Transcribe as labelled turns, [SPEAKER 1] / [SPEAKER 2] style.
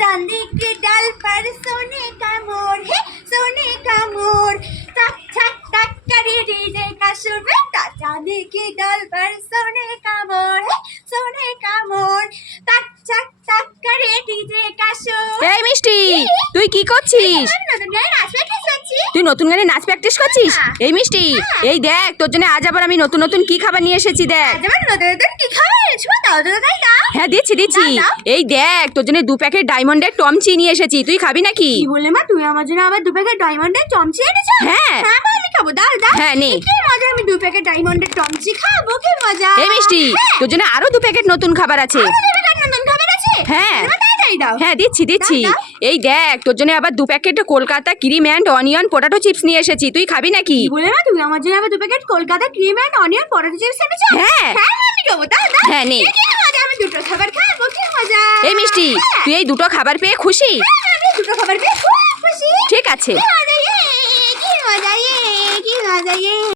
[SPEAKER 1] चांदी के डाल पर सोने का मोर है सोने का मोर टक टक टक करे डीजे का सुर में ता चांदी के डाल पर सोने का मोर है सोने का मोर टक टक टक करे डीजे का सुर
[SPEAKER 2] এই মিষ্টি তুই কি করছিস
[SPEAKER 1] আমি নতুন
[SPEAKER 2] গানে নাচ প্র্যাকটিস করছিস?
[SPEAKER 1] হ্যাঁ।
[SPEAKER 2] এই মিষ্টি এই দেখ তোর জন্য আজ আবার আমি নতুন নতুন কি খাবার নিয়ে এসেছি দেখ।
[SPEAKER 1] আজ আমার নতুন নতুন কি খাবার এনেছো দাও তো তাই দাও।
[SPEAKER 2] হ্যাঁ দিচ্ছি দিচ্ছি। এই দেখ তোর জন্য দু প্যাকেট ডায়মন্ডের টমচি নিয়ে এসেছি। তুই খাবি নাকি?
[SPEAKER 1] কি বললে মা তুই আমার জন্য আবার দু প্যাকেট ডায়মন্ডের চমচি এনেছো?
[SPEAKER 2] হ্যাঁ।
[SPEAKER 1] হ্যাঁ আমি খাব। দাও দাও।
[SPEAKER 2] হ্যাঁ, নে।
[SPEAKER 1] কি মজা আমি দু প্যাকেট ডায়মন্ডের চমচি খাব কি মজা।
[SPEAKER 2] এই মিষ্টি
[SPEAKER 1] হ্যাঁ,
[SPEAKER 2] তোর জন্য আরও দু প্যাকেট নতুন খাবার আছে।
[SPEAKER 1] আরও দু প্যাকেট নতুন খাবার আছে?
[SPEAKER 2] হ্যাঁ।
[SPEAKER 1] দাও।
[SPEAKER 2] হ্যাঁ দিচ্ছি দিচ্ছি। এই দেখ তোর জন্য আবার দু packet Kolkata cream and onion potato chips নিয়ে এসেছি। তুই খাবি নাকি?
[SPEAKER 1] বলে মা তুমি আমার জন্য আবার দু packet Kolkata cream and onion potato chips এনেছো?
[SPEAKER 2] হ্যাঁ।
[SPEAKER 1] হ্যাঁ খাব
[SPEAKER 2] হ্যাঁ, নে।
[SPEAKER 1] আমি দুটো খাবার খাব কি মজা।
[SPEAKER 2] এই মিষ্টি
[SPEAKER 1] হ্যাঁ,
[SPEAKER 2] তুই এই দুটো খাবার পেয়ে খুশি?
[SPEAKER 1] হ্যাঁ, আমি দুটো খাবার পেয়ে খুব খুশি।
[SPEAKER 2] ঠিক আছে।
[SPEAKER 1] কি মজা কি মজা ইয়ে কি মজা ইয়ে